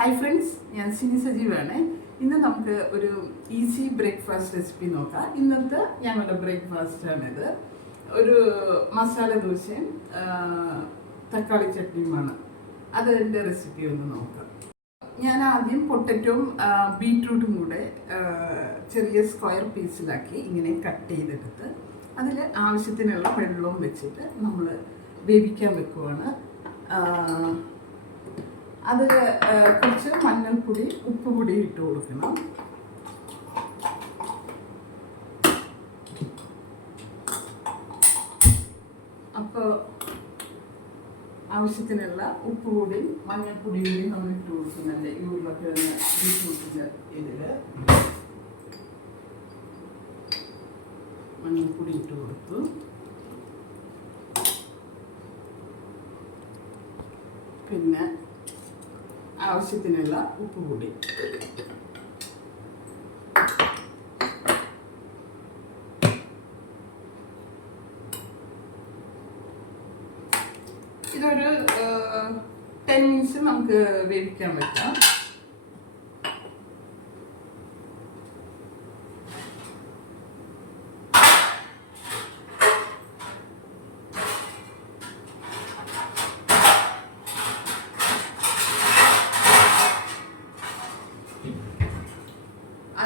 Hi friends ഞാൻ സിനി സജീവാണ്. ഇന്ന് നമുക്ക് ഒരു ഈസി ബ്രേക്ക്ഫാസ്റ്റ് റെസിപ്പി നോക്കാം. ഇന്നത്തെ ഞങ്ങളുടെ ബ്രേക്ക്ഫാസ്റ്റ് ആണിത്. ഒരു മസാല ദോശയും തക്കാളി ചട്നിയുമാണ്. അതിന്റെ റെസിപ്പി ഒന്ന് നോക്കാം. ഞാൻ ആദ്യം പൊട്ടറ്റോയും ബീട്രൂട്ടും കൂടെ ചെറിയ സ്ക്വയർ പീസിലാക്കി ഇങ്ങനെ കട്ട് ചെയ്തെടുത്ത് അതിൽ ആവശ്യത്തിനുള്ള വെള്ളവും വെച്ചിട്ട് നമ്മൾ വേവിക്കാൻ വെക്കുവാണ്. അത് കുറച്ച് മഞ്ഞൾപ്പൊടി ഉപ്പ് പൊടി ഇട്ട് കൊടുക്കണം. അപ്പോൾ ആവശ്യത്തിനുള്ള ഉപ്പ് പൊടി മഞ്ഞൾപ്പൊടി കൂടി നമ്മൾ ഇട്ട് കൊടുക്കുന്നുണ്ട്. ഈ ഉരുളക്കിഴങ്ങ് ബീറ്റ്റൂട്ടിന്റെ ഇതിൽ മഞ്ഞൾപ്പൊടി ഇട്ട് കൊടുത്തു. പിന്നെ ആവശ്യത്തിനുള്ള ഉപ്പ് കൂടി ഇതൊരു ടെൻ മിനിറ്റ്സ് നമുക്ക് വേവിക്കാൻ വെക്കാം.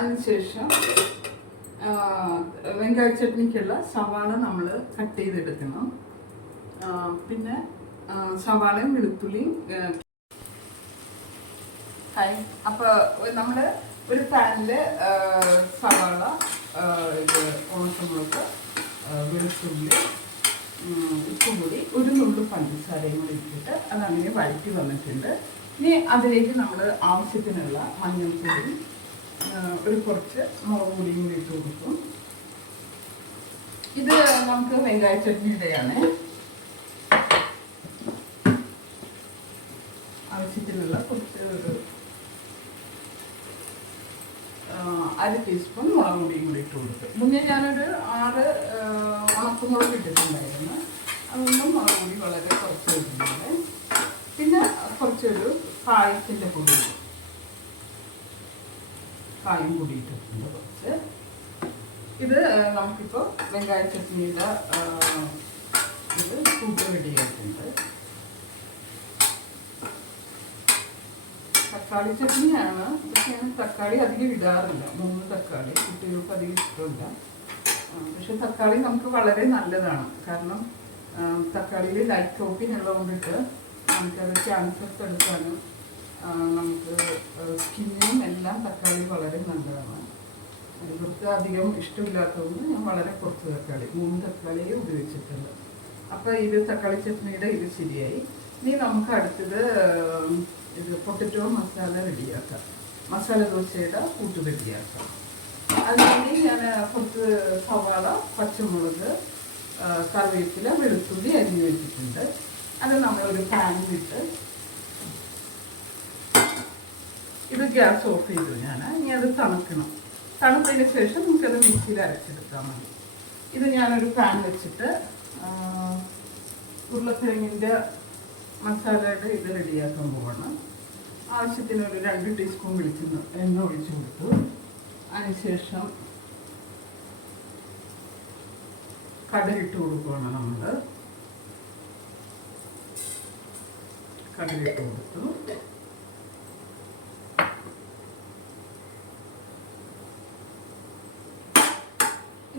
അതിനുശേഷം വെങ്കായ ചട്നിക്കുള്ള സവാള നമ്മൾ കട്ട് ചെയ്തെടുക്കണം. പിന്നെ സവാളയും വെളുത്തുള്ളിയും ഹായ് അപ്പോൾ നമ്മൾ ഒരു പാനിൽ സവാള ഇത് ഉണക്കമുളക് വെളുത്തുള്ളി ഉപ്പും കൂടി ഒരു നുള്ളു പഞ്ചസാരയും കൂടി ഇട്ടിട്ട് അതങ്ങനെ വഴറ്റി വന്നിട്ടുണ്ട്. ഇനി അതിലേക്ക് നമ്മൾ ആവശ്യത്തിനുള്ള മഞ്ഞൾപ്പൊടി ഒരു കുറച്ച് മുളക് പൊടിയും കൂടി ഇട്ട് കൊടുക്കും. ഇത് നമുക്ക് വെങ്കായ ചട്നിയുടെയാണ് ആവശ്യത്തിനുള്ള കുറച്ച് ഒരു അര ടീസ്പൂൺ മുളക് പൊടിയും കൂടി ഇട്ട് കൊടുത്തു മുന്നേ ഞാനൊരു ആറ് ഉണക്കമുളക് ഇട്ടിട്ടുണ്ടായിരുന്നു. അതൊന്നും മുളക് പൊടി വളരെ കുറച്ച് ഇട്ടിട്ടുണ്ട് പിന്നെ കുറച്ചൊരു പായത്തിന്റെ പൊടി കായം കൂടി ഇട്ടിട്ടുണ്ട് കുറച്ച്. ഇത് നമുക്കിപ്പോൾ വെങ്കായ ചട്നിയുടെ ഇത് കൂട്ട് റെഡിയായിട്ടുണ്ട് തക്കാളി ചട്നിയാണ്. പക്ഷെ ഞാൻ തക്കാളി അധികം ഇടാറില്ല. മൂന്ന് തക്കാളി കുട്ടികൾക്ക് അധികം ഇഷ്ടമില്ല. പക്ഷെ തക്കാളി നമുക്ക് വളരെ നല്ലതാണ്. കാരണം തക്കാളിയിൽ ലൈറ്റ് കോപ്പിനുള്ളതുകൊണ്ടിട്ട് നമുക്കത് ക്യാൻസർ തടുക്കാനും ആ, നമുക്ക് സ്കിന്നിനും എല്ലാം തക്കാളി വളരെ നല്ലതാണ്. ഇവർക്ക് അധികം ഇഷ്ടമില്ലാത്തതുകൊണ്ട് ഞാൻ വളരെ കുറച്ച് തക്കാളി മൂന്ന് തക്കാളിയെ ഉപയോഗിച്ചിട്ടുണ്ട് അപ്പോൾ ഇത് തക്കാളി ചട്നിയുടെ ഇത് ശരിയായി. ഇനി നമുക്ക് അടുത്തത് ഇത് പൊട്ടറ്റോ മസാല റെഡിയാക്കാം. മസാല ദോശയുടെ കൂട്ട് റെഡിയാക്കാം. അതിനുവേണ്ടി ഞാൻ കുറച്ച് സവാള പച്ചമുളക് കറിവേപ്പില വെളുത്തുള്ളി അരിഞ്ഞ് വെച്ചിട്ടുണ്ട്. അത് നമ്മളൊരു പാനിലിട്ട് ഇത് ഗ്യാസ് ഓഫ് ചെയ്തു ഞാൻ ഇനി അത് തണുക്കണം. തണുത്തതിന് ശേഷം നമുക്കത് മിക്സിയിൽ അരച്ചെടുക്കാൻ മതി. ഇത് ഞാനൊരു പാൻ വെച്ചിട്ട് ഉരുളക്കിഴങ്ങിന്റെ മസാലയുടെ ഇത് റെഡിയാക്കാൻ പോവാണ്. ആവശ്യത്തിന് ഒരു രണ്ട് ടീസ്പൂൺ വെളിച്ചെണ്ണ എണ്ണ ഒഴിച്ചു കൊടുത്തു. അതിനുശേഷം കടലിട്ട് കൊടുക്കുകയാണ് നമ്മൾ കടലിട്ട് കൊടുത്തു.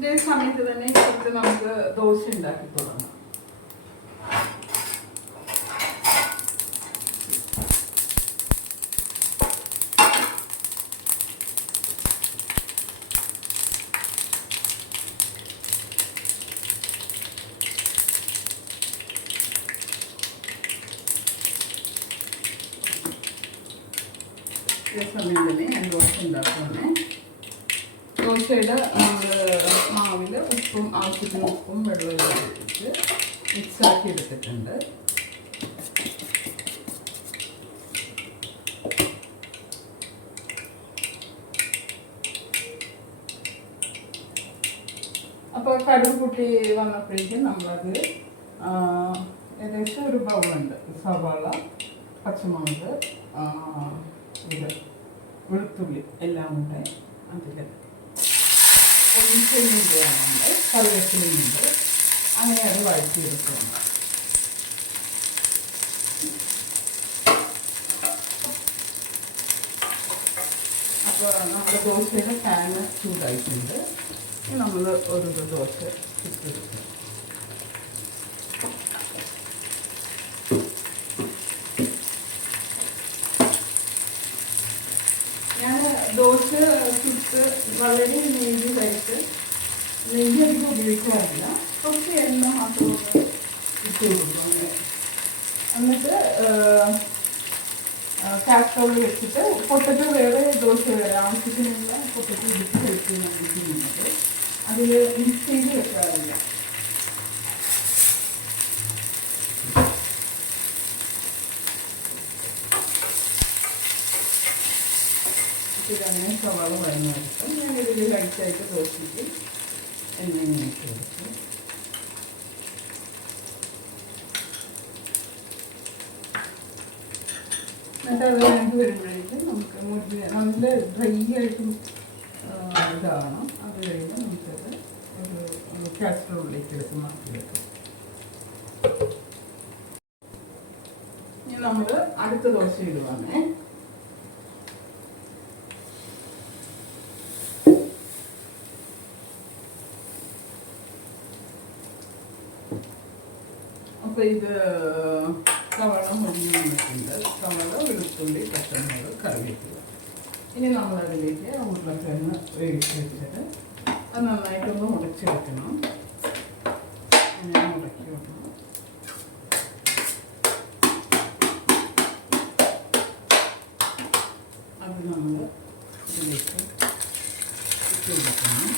ഇതേ സമയത്ത് തന്നെ കുറച്ച് നമുക്ക് ദോശ ഉണ്ടാക്കി തുടങ്ങാം ഇതേ സമയം തന്നെ ഞാൻ ദോശ ഉണ്ടാക്കുകയാണ് ദോശയുടെ നമ്മൾ മാവിൽ ഉപ്പും ആവശ്യത്തിന് ഉപ്പും വെള്ളവും മിക്സ് മിക്സാക്കി എടുത്തിട്ടുണ്ട് അപ്പോൾ കടും കുട്ടി വന്നപ്പോഴേക്കും നമ്മളത് ഏകദേശം ഒരു ബൗളുണ്ട്. സവാള പച്ചമുളക് ഇത് വെളുത്തുള്ളി എല്ലാം കൂടെ അതിൽ ഒഴിച്ചുണ്ട് കറിവേപ്പിലുണ്ട് അങ്ങനെ അത് വഴറ്റിയെടുക്കുന്നു അപ്പോൾ നമ്മുടെ ദോശയുടെ പാന് ചൂടായിട്ടുണ്ട് ഇനി നമ്മൾ ഒരു ദോശ ചുറ്റെടുക്കും ഞാൻ ദോശ ചുട്ട് വളരെ നെയ്യിലായിട്ട് നെയ്യ് അധികം ഉപയോഗിക്കാറില്ല. കുറച്ച് എണ്ണ മാത്രം ഇട്ട് കൊടുക്കും. എന്നിട്ട് കാസ്ട്രോളിൽ വെച്ചിട്ട് പൊട്ടറ്റോ വേറെ ദോശ വേറെ ആവശ്യത്തിനുള്ള പൊട്ടറ്റോ ഇടിച്ച് വെക്കുന്നതാണ് ചെയ്യുന്നത്. അതിൽ മിക്സ് ചെയ്ത് വെക്കാറില്ല അങ്ങനെ സവാള ഞാൻ ഇതിൽ ലൈറ്റായിട്ട് ദോശയ്ക്ക് എണ്ണ ഇട്ട് കൊടുക്കും എന്നിട്ട് നമുക്ക് മുരിഞ്ഞ ഡ്രൈ ആയിട്ടും ആ, ഇതാവണം. അത് നമുക്കത് ഒരു കാസറോളിലേക്ക് എടുത്ത് മാറ്റി ഇനി നമ്മൾ അടുത്ത ദോശ ഇടുവാണേ. ഇത് സവാള മുരിഞ്ഞ് വന്നിട്ടുണ്ട്. സവാള വെളുത്തുള്ളി പച്ചമുളക് കറിവേപ്പില. ഇനി നമ്മൾ അതിലേക്ക് ഉരുളക്കിഴങ്ങ് വേവിച്ച് വെച്ചിട്ട് അത് നന്നായിട്ടൊന്ന് ഉടച്ചെടുക്കണം അങ്ങനെ ഉടക്കി വെക്കണം. അത് നമ്മൾ ഇതിലേക്ക് ഇട്ട് കൊടുക്കണം.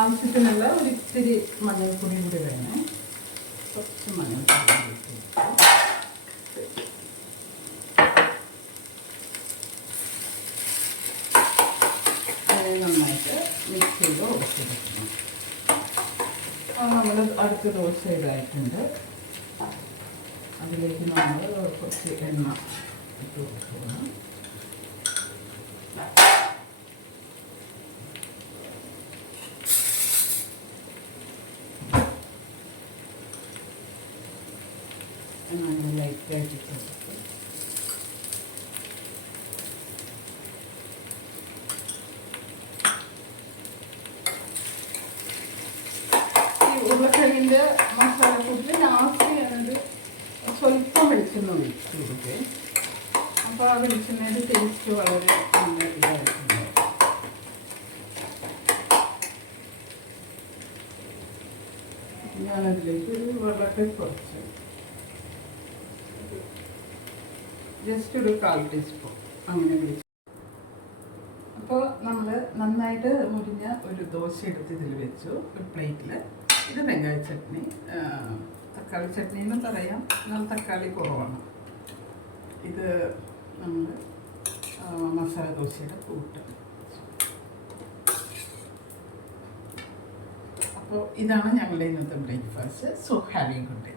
ആവശ്യത്തിനുള്ള ഒരു ഇത്തിരി മഞ്ഞൾപ്പൊടി കൂടി വേണേ. കുറച്ച് മഞ്ഞൾപ്പൊടി നന്നായിട്ട് മിക്സ് നമ്മൾ അടുത്ത ദോശ ഇടായിട്ടുണ്ട് അതിലേക്ക് നമ്മൾ കുറച്ച് എണ്ണ ഇട്ട് കൊടുക്കണം. കൊടുക്കും ഈ ഉരുളക്കിഴങ്ങിന്റെ മസാല കൂട്ടി ലാസ്റ്റ് ഞാനത് സ്വല്പം വെളിച്ചെണ്ണ ഒഴിച്ച് അപ്പോൾ ആ വെളിച്ചെണ്ണയുടെ ടേസ്റ്റ് വളരെ നല്ല ഇതായിട്ടുണ്ട്. ഞാനതിലേക്ക് ഒരു വളരെ കുറച്ച് ജസ്റ്റ് ഒരു കാൽ ടീസ്പൂൺ അങ്ങനെ വിളിച്ചു. അപ്പോൾ നമ്മൾ നന്നായിട്ട് മുരിഞ്ഞ ഒരു ദോശ എടുത്ത് ഇതിൽ വെച്ചു. ഒരു പ്ലേറ്റിൽ ഇത് വെങ്കായ ചട്നി. തക്കാളി ചട്നി എന്ന് പറയാം. എന്നാൽ തക്കാളി കുറവാണ്. ഇത് നമ്മൾ മസാല ദോശയുടെ കൂട്ട്. അപ്പോൾ ഇതാണ് ഞങ്ങളുടെ ഇന്നത്തെ breakfast. So having good day